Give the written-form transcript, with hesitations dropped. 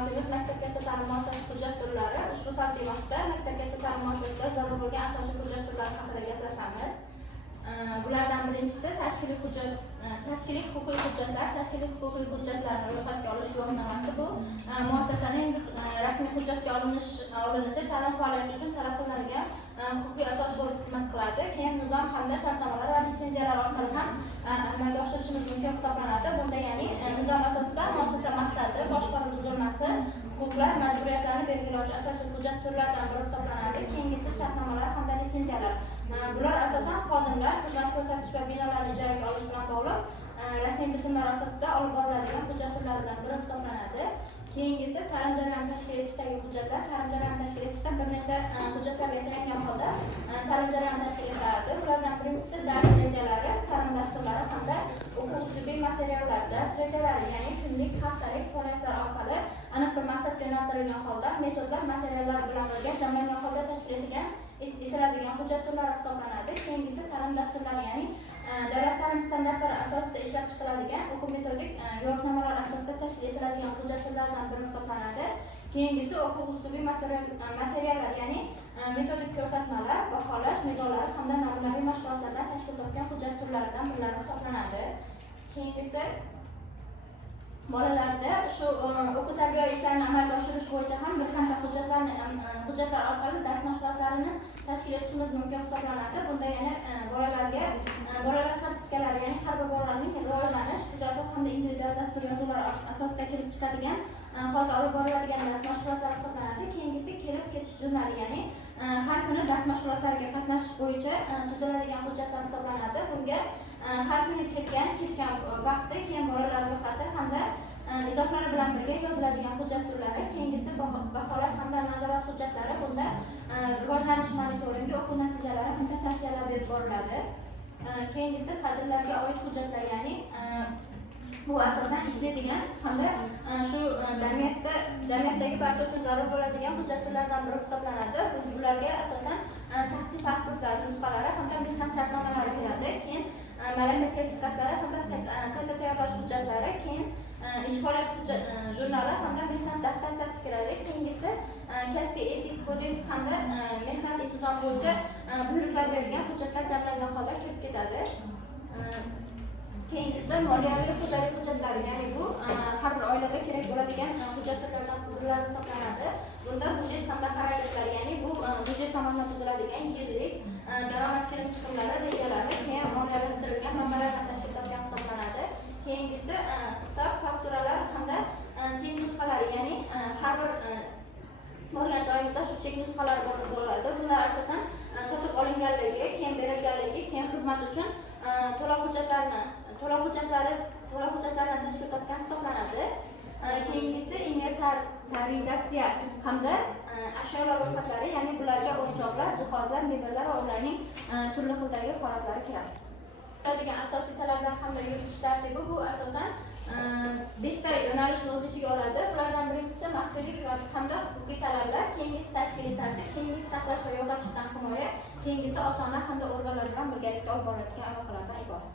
mavzumiz maktabgacha ta'lim muassasasi hujjat turlari. Ushbu taqdimotda maktabgacha ta'lim muassasasida zarur bo'lgan asosiy hujjat turlari haqida gaplashamiz. Bulardan birinchisi tashkiliy huquqiy hujjatlar. Tashkiliy huquqiy hujjatlarni ro'yxatga olish guvohnomasi. Bu muassasaning rasmiy hujjatga olinishi ta'lim faoliyati uchun talab qilinadigan huquqiy asos bo'lib xizmat qiladi. Keyin nizom hamda shartnomalar va litsenziyalar orqali ham amalga oshirishimiz mumkin hisoblanadi. Bunda ya'ni nizom asosida muassasa maqsadi, boshqaruv tuzilmasi, huquqlar, majburiyatlarni belgilovchi asosiy hujjat turlaridan biri hisoblanadi. Keyingisi shartnomalar hamda litsenziyalar. Bular asosan xodimlar xizmat ko'rsatish va binolarni ijaraga olish bilan bog'liq rasmiy bitimlar asosida olib boriladigan hujjat turlaridan biri hisoblanadi. Keyingisi ta'lim jarayonini tashkil etishdagi hujjatlar. Ta'lim jarayonini tashkil etishda bir necha hujjatlarga tayangan holda ta'lim jarayonini tashkil etiladi. Bulardan birinchisi dars rejalari, ta'lim dasturlari hamda o'quv uslubiy materiallar. Dars rejalari ya'ni kunlik, haftalik faoliyatlar orqali aniq bir maqsadga yo'naltirilgan holda metodlar, materiallar bilan birga jamlangan holda tashkil etiladigan hujjat turlari hisoblanadi. Keyingisi ta'lim dasturlari ya'ni davlat ta'lim standartlari asosida ishlab chiqiladigan o'quv metodik yo'riqnomalar asosida tashkil etiladigan hujjat turlaridan biri hisoblanadi. Keyingisi o'quv uslubiy materiallar ya'ni metodik ko'rsatmalar, baholash mezonlari hamda namunaviy mashg'ulotlardan tashkil topgan hujjat turlaridan biri hisoblanadi. Keyingisi bolalarda shu o'quv tarbiyaviy ishlarini amalga oshirish bo'yicha ham bir qancha hujjatlar orqali dars mashg'ulotlarini tashkil etishimiz mumkin hisoblanadi. Bunda yana bolalar kartochkalari ya'ni har bir bolaning rivojlanish, kuzatuv hamda individual dastur yozuvlari asosida kelib chiqadigan holda olib boriladigan dars mashg'ulotlari hisoblanadi. Keyingisi kelib ketish jurnali ya'ni har kuni dars mashg'ulotlariga qatnashish bo'yicha tuziladigan hujjatlar hisoblanadi. Bunga har kuni ketgan vaqti, keyin bolalar ro'yxati hamda izohlari bilan birga yoziladigan hujjat turlari. Keyingisi baholash hamda nazorat hujjatlari. Bunda rivojlanish monitoringi, o'quv natijalari hamda tavsiyalar berib boriladi. Keyingisi kadrlarga oid hujjatlar ya'ni bu asosan ishlaydigan hamda shu jamiyatdagi barcha uchun zarur bo'ladigan hujjat turlaridan biri hisoblanadi. Bularga asosan shaxsiy pasportlar nusxalari hamda mehnat shartnomalari kiradi. Keyin malaka sertifikatlari hamda qayta tayyorlash hujjatlari, keyin ish faoliyati jurnali hamda mehnat daftarchasi kiradi. Keyingisi kasbiy etik kodeks hamda mehnat intizom bo'yicha buyruqlar berilgan hujjatlar jamlangan holda kirib ketadi. Keyingisi moliyaviy xo'jalik hujjatlari, ya'ni bu har bir oilada kerak bo'ladigan hujjat turlari hisoblanadi. Bunda budjet hamda xarajatlar, ya'ni bu budjet tomonidan tuziladigan yillik daromad kirib chiqimlari rejalari, keyin moliyalashtirilgan manbalardan tashkil topgan hisoblanadi. Keyingisi hisob, fakturalar hamda chek nusxalari, ya'ni har bir borgan joyimizda shu chek nusxalari bo'ladi. Bular asosan sotib olinganligi, keyin berilganligi, keyin xizmat uchun to'lov hujjatlaridan tashkil topgan hisoblanadi. Keyingisi inventarizatsiya hamda ashyolar ro'yxatlari, ya'ni bularga o'yinchoqlar, jihozlar, mebellar va ularning turli xildagi holatlari kiradi. Bo'ladigan asosiy talablar hamda yuritish tartibi bu asosan 5 ta yo'nalishni o'z ichiga oladi. Bulardan birinchisi maxfiylik hamda huquqiy talablar, keyingisi tashkiliy tartib, keyingisi saqlash va yo'qotishdan himoya, keyingisi ota-ona hamda organlar bilan birgalikda olib boriladigan aloqalardan iborat.